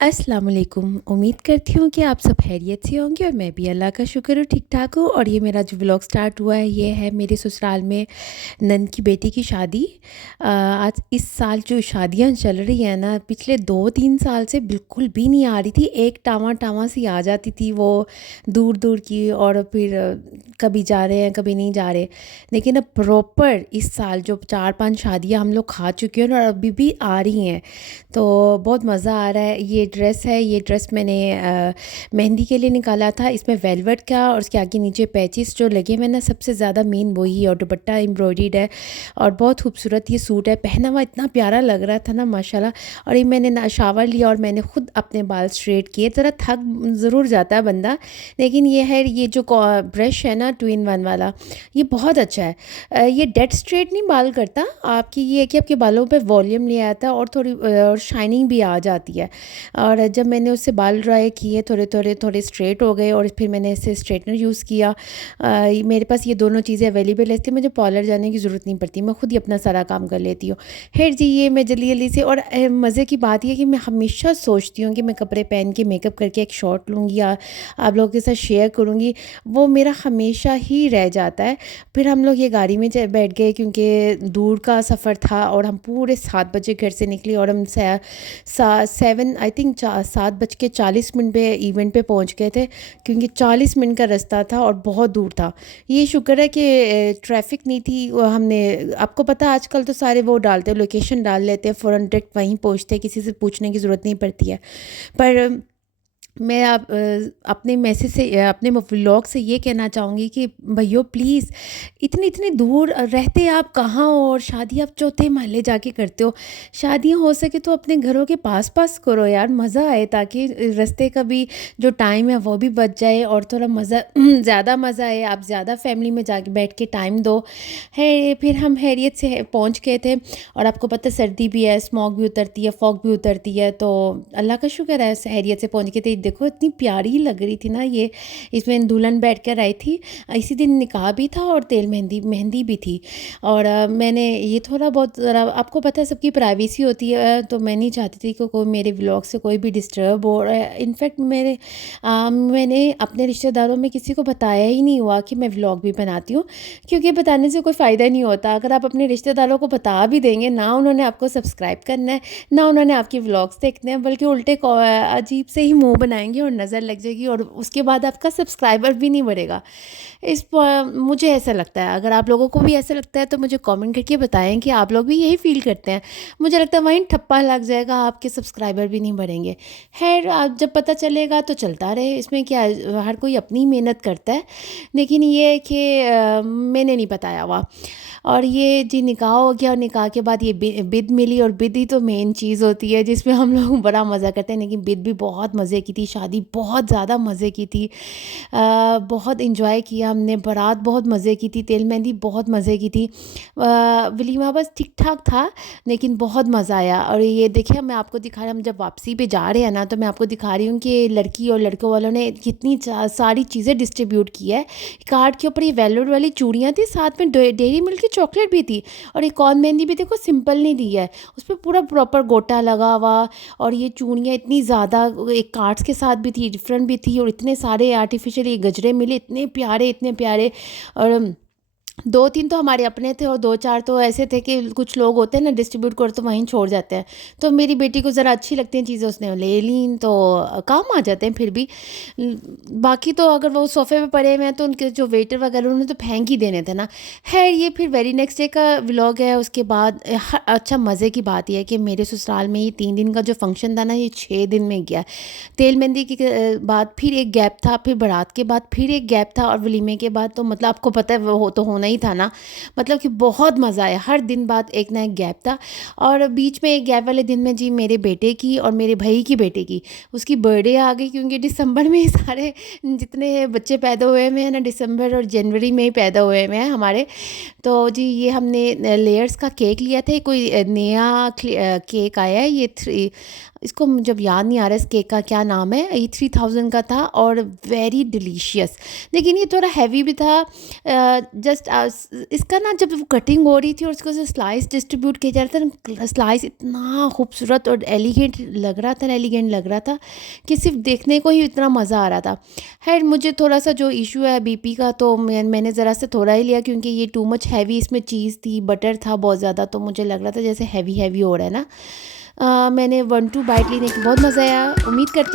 अस्सलाम वालेकुम। उम्मीद करती हूँ कि आप सब खैरियत से होंगे और मैं भी अल्लाह का शुक्र ठीक-ठाक हूँ। और ये मेरा जो व्लॉग स्टार्ट हुआ है ये है मेरे ससुराल में नंद की बेटी की शादी। आज इस साल जो शादियाँ चल रही हैं ना, पिछले 2-3 साल से बिल्कुल भी नहीं आ रही थी। एक टाँवा-टाँवा सी आ जाती थी वो दूर-दूर की, और फिर कभी जा रहे हैं, कभी नहीं जा रहे। लेकिन अब प्रॉपर इस साल जो 4-5 शादियाँ हम लोग खा चुके हैं और अभी भी आ रही हैं, तो बहुत मज़ा आ रहा है। ये ड्रेस है, ये ड्रेस मैंने मेहंदी के लिए निकाला था। इसमें वेलवेट का और उसके आगे नीचे पैचेस जो लगे हुए हैं ना, सबसे ज़्यादा मेन वही है, और दुपट्टा एम्ब्रॉयडर्ड है और बहुत खूबसूरत ये सूट है। पहना हुआ इतना प्यारा लग रहा था ना माशाल्लाह। और ये मैंने ना शावर लिया और मैंने खुद अपने बाल स्ट्रेट किए। ज़रा थक ज़रूर जाता है बंदा, लेकिन ये है, ये जो ब्रश है ना 2 इन 1 वाला, ये बहुत अच्छा है। ये डेड स्ट्रेट नहीं बाल करता आपकी, ये है कि आपके बालों पे वॉल्यूम ले आता है और थोड़ी और शाइनिंग भी आ जाती है। और जब मैंने उससे बाल ड्राई किए, थोड़े स्ट्रेट हो गए और फिर मैंने इसे स्ट्रेटनर यूज़ किया। मेरे पास ये दोनों चीज़ें अवेलेबल है, इसलिए मुझे पार्लर जाने की ज़रूरत नहीं पड़ती, मैं खुद ही अपना सारा काम कर लेती हूँ। खैर जी, ये मैं जल्दी-जल्दी से, और मज़े की बात ये है कि मैं हमेशा सोचती हूँ कि मैं कपड़े पहन के मेकअप करके एक शॉट लूँगी या आप लोगों के साथ शेयर करूँगी, वो मेरा हमेशा ही रह जाता है। फिर हम लोग ये गाड़ी में बैठ गए क्योंकि दूर का सफ़र था, और हम पूरे 7 बजे घर से निकले और हम 7 आई थिंक 7:40 पे इवेंट पे पहुंच गए थे, क्योंकि 40 मिनट का रास्ता था और बहुत दूर था। ये शुक्र है कि ट्रैफिक नहीं थी। हमने, आपको पता है आजकल तो सारे वो डालते हैं, लोकेशन डाल लेते हैं, फ़ौरन डायरेक्ट वहीं पहुंचते हैं, किसी से पूछने की ज़रूरत नहीं पड़ती है। पर मैं अपने मैसेज से, अपने व्लॉग से ये कहना चाहूँगी कि भइयों प्लीज़, इतनी दूर रहते आप कहाँ हो, और शादी आप चौथे महल्ले जाके करते हो। शादियाँ हो सके तो अपने घरों के पास-पास करो यार, मज़ा आए, ताकि रास्ते का भी जो टाइम है वो भी बच जाए और थोड़ा मज़ा ज़्यादा मज़ा आए, आप ज़्यादा फैमिली में जाके बैठ के टाइम दो। है, फिर हम खैरियत से पहुँच गए थे, और आपको पता है सर्दी भी है, स्मॉग भी उतरती है, फॉग भी उतरती है, तो अल्लाह का शुक्र है खैरियत से पहुँच गए थे। देखो इतनी प्यारी लग रही थी ना ये, इसमें दुल्हन बैठ कर आई थी। इसी दिन निकाह भी था और तेल मेहंदी मेहंदी भी थी। और मैंने ये थोड़ा बहुत, ज़रा आपको पता है सबकी प्राइवेसी होती है, तो मैं नहीं चाहती थी कि कोई मेरे व्लॉग से कोई भी डिस्टर्ब हो। इनफैक्ट मैंने अपने रिश्तेदारों में किसी को बताया ही नहीं हुआ कि मैं व्लॉग भी बनाती हूँ, क्योंकि बताने से कोई फ़ायदा नहीं होता। अगर आप अपने रिश्तेदारों को बता भी देंगे ना, उन्होंने आपको सब्सक्राइब करना है, ना उन्होंने आपके व्लॉग्स देखने हैं, बल्कि उल्टे अजीब से ही मुंह बनाएंगे और नज़र लग जाएगी, और उसके बाद आपका सब्सक्राइबर भी नहीं बढ़ेगा। मुझे ऐसा लगता है, अगर आप लोगों को भी ऐसा लगता है तो मुझे कमेंट करके बताएं कि आप लोग भी यही फ़ील करते हैं। मुझे लगता है वहीं ठप्पा लग जाएगा, आपके सब्सक्राइबर भी नहीं बढ़ेंगे। खैर, आप जब पता चलेगा तो चलता रहे, इसमें क्या है, हर कोई अपनी मेहनत करता है। लेकिन ये है कि मैंने नहीं बताया हुआ। और ये जी निकाह हो गया, और निकाह के बाद ये बिद मिली, और बिद ही तो मेन चीज़ होती है जिसमें हम लोग बड़ा मज़ा करते हैं। लेकिन बिद भी बहुत मज़े की थी, शादी बहुत ज़्यादा मज़े की थी। बहुत इन्जॉय किया हमने, बारात बहुत मज़े की थी, तेल मेहंदी बहुत मज़े की थी। वलीमा बस ठीक ठाक था, लेकिन बहुत मज़ा आया। और ये देखिए, मैं आपको दिखा रहा, हम जब वापसी पे जा रहे हैं ना, तो मैं आपको दिखा रही हूँ कि लड़की और लड़कों वालों ने कितनी सारी चीज़ें डिस्ट्रीब्यूट की है। कार्ड के ऊपर ये वेलवेट वाली चूड़ियाँ थी, साथ में डेयरी मिल्क की चॉकलेट भी थी, और एक और मेहंदी भी देखो सिंपल नहीं दी है, उस पर पूरा प्रॉपर गोटा लगा हुआ। और ये चूड़ियाँ इतनी ज़्यादा एक कार्ड्स के साथ भी थी, डिफरेंट भी थी, और इतने सारे आर्टिफिशियल ये गजरे मिले, इतने प्यारे इतने प्यारे। और 2-3 तो हमारे अपने थे, और 2-4 तो ऐसे थे कि कुछ लोग होते हैं ना डिस्ट्रीब्यूट कर तो वहीं छोड़ जाते हैं। तो मेरी बेटी को ज़रा अच्छी लगती हैं चीज़ें, उसने ले लीं, तो काम आ जाते हैं फिर भी। बाकी तो अगर वो सोफ़े पे पड़े हुए हैं तो उनके जो वेटर वगैरह उन्होंने तो फेंक ही देने थे ना। खैर, ये फिर वेरी नेक्स्ट डे का व्लॉग है। उसके बाद अच्छा, मज़े की बात यह है कि मेरे ससुराल में ये 3 दिन का जो फंक्शन था ना, ये 6 दिन में गया। तेल मेहंदी के बाद फिर एक गैप था, फिर बारात के बाद फिर एक गैप था, और वलीमे के बाद तो मतलब आपको पता है वो तो होना ही था ना। मतलब कि बहुत मज़ा आया, हर दिन बाद एक ना एक गैप था। और बीच में एक गैप वाले दिन में जी मेरे बेटे की और मेरे भाई की बेटे की, उसकी बर्थडे आ गई, क्योंकि दिसंबर में सारे जितने बच्चे पैदा हुए हुए हैं ना, दिसंबर और जनवरी में ही पैदा हुए हुए हैं हमारे। तो जी ये हमने लेयर्स का केक लिया था, कोई नया केक आया है, ये इसको जब याद नहीं आ रहा है इस केक का क्या नाम है, ये 3000 का था और वेरी डिलीशियस। लेकिन ये थोड़ा हैवी भी था। जस्ट इसका ना जब वो कटिंग हो रही थी और उसको से स्लाइस डिस्ट्रीब्यूट किया जा रहा था ना, स्लाइस इतना खूबसूरत और एलिगेंट लग रहा था कि सिर्फ देखने को ही इतना मज़ा आ रहा था। खैर मुझे थोड़ा सा जो इशू है बीपी का, तो मैंने ज़रा से थोड़ा ही लिया क्योंकि ये टू मच हैवी, इसमें चीज़ थी, बटर था बहुत ज़्यादा, तो मुझे लग रहा था जैसे हैवी हैवी हो रहा है ना। मैंने 1-2 बाइट लेने की बहुत मज़ा आया। उम्मीद करती हूँ